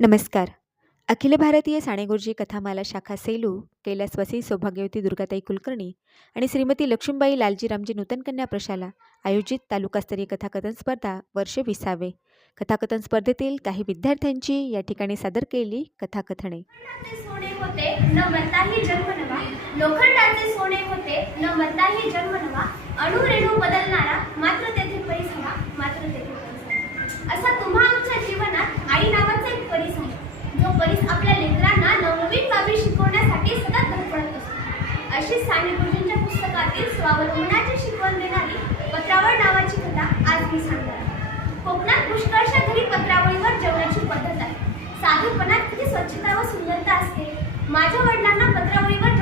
नमस्कार. अखिल भारतीय सानेगुरुजी कथामाला शाखा सेलू कैलास वसई सौभाग्यवती दुर्गाताई कुलकर्णी आणि श्रीमती लक्ष्मीबाई लालजीरामजी नूतन कन्या प्रशाला आयोजित तालुकास्तरीय कथाकथन स्पर्धा वर्ष विसावे. कथाकथन स्पर्धेतील काही विद्यार्थ्यांची या ठिकाणी सादर केलेली कथाकथने. लोखंडाचे सोने होते न मताही जन्म नवा लोखंडाचे सोने होते न जन्म नवा अणुरेणू बदलणारा कथा सांगणार कोकणात पुष्कळशा घरी पत्रावळीवर जेवणाची पद्धत आहे. साधेपणात किती स्वच्छता व सुंदरता असते. माझ्या वडिलांना पत्रावळीवर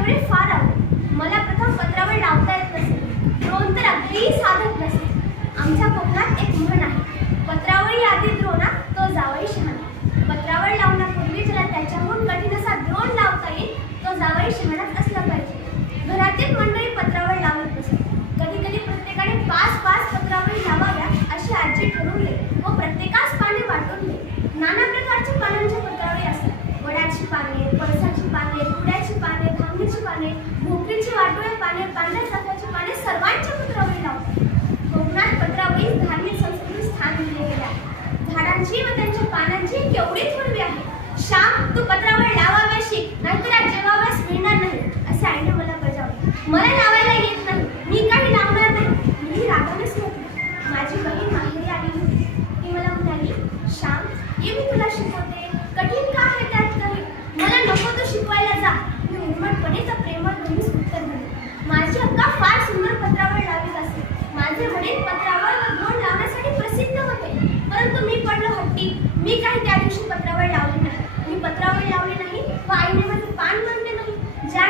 पाने भोकरीची वाटोळे पाने पांढऱ्या चाफ्याची पाने सर्वांच्या पत्रावळी लावतात कोकणात पत्रावळी धार्मिक संस्कृती स्थान दिले गेले आहे. झाडांची व त्यांच्या पानांची केवढी थोडवी आहे. श्याम तू पत्रावळ लावाव्याशी शिक नाहीतर आज जेवाव्यास मिळणार नाही असे आईने मला बजावले. मला लावायला येत नाही मी काही लावणार नाही. मी रागानेच नव्हती माझी बहीण माहेरी आली होती. ती मला म्हणाली श्याम ये मी तुला शिकवते. कठीण का आहे त्यात काही मला नको तू शिकवायला जा मी उर्मटपणे त्या प्रेमळ बहिणीस उत्तर दिले माझी अक्का फार सुंदर पत्रावळ लावीत असे माझे वडील पत्रावळ व द्रोण लावण्यासाठी प्रसिद्ध होते परंतु मी पडलो हट्टी मी काही त्या दिवशी पत्रावळ लावली नाही मी पत्रावळ लावली नाही व आईने माझे पान मानले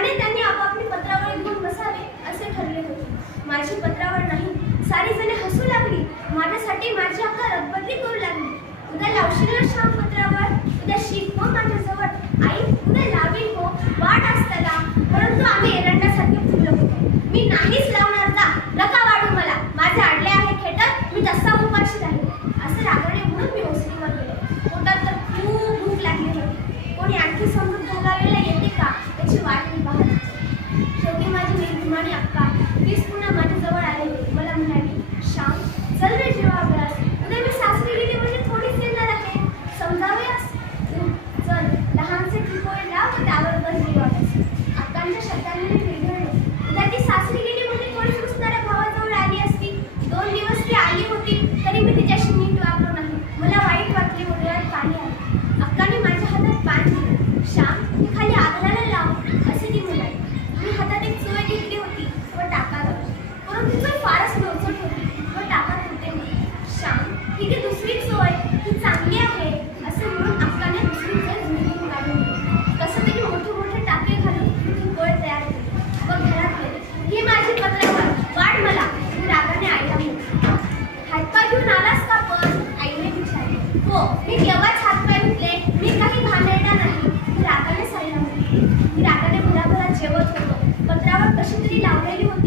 नाही त्यांनी आपापली पत्रावळ घेऊन बसावे असे ठरले होते. माझी पत्रावळ नाही. सारी जणे हसू लागली. माझ्यासाठी माझी अक्का रद्बदली करू लागली. उद्या लावशील ना श्याम उद्या शिक हो माझ्याजवळ. आई उद्या लावील हो. वाट असताना. परंतु आम्ही एरंडासारखे फुलं होतो. मी नाहीच लावणार का? नका वाढू मला. माझे आडले आहे खेटत मी तसा उपाशी राहील असे रागाने म्हणून मी ओसरीवर गेले. पोटात तर खूप भूक लागली होती. कोणी आणखी समजून घालावेला येते का याची वाट मी पाहत होते. शेवटी माझी निर्भिमानी अक्का तीच पुन्हा माझ्याजवळ आली मला म्हणाली श्याम चल रे जेवाव्यास उद्या मी सासरी गेली म्हणजे थोडीच येणार आहे समजावयास तू चल लहानसे टिपोळे लाव व त्यावर बस जेवाव्यास अक्कांच्या शब्दांनी मी पिघळलो उद्या ती सासरी गेली म्हणजे थोडी सुसणाऱ्या भावाजवळ आली असती दोन दिवस ती आली होती तरी मी तिच्याशी नीट वागलो नाही. मला वाईट वाटले वगैरे डोळ्यात पाणी आले. अक्काने माझ्या हातात पान दिलं. श्याम मी खाली आगलाला लाव असे ती म्हणाले. मी हातात एक चोय घेतली होती व टाका होती. परंतु फारच लोचट होती व टाका होते होती श्याम ही ती दुसरी मी केव्हाच हातपाय धुतले मी काही भांडणार नाही. मी रागाने सांगितलं मी रागाने मुलाभरात जेवत होतो. पत्रावर कशी तरी लावलेली होती.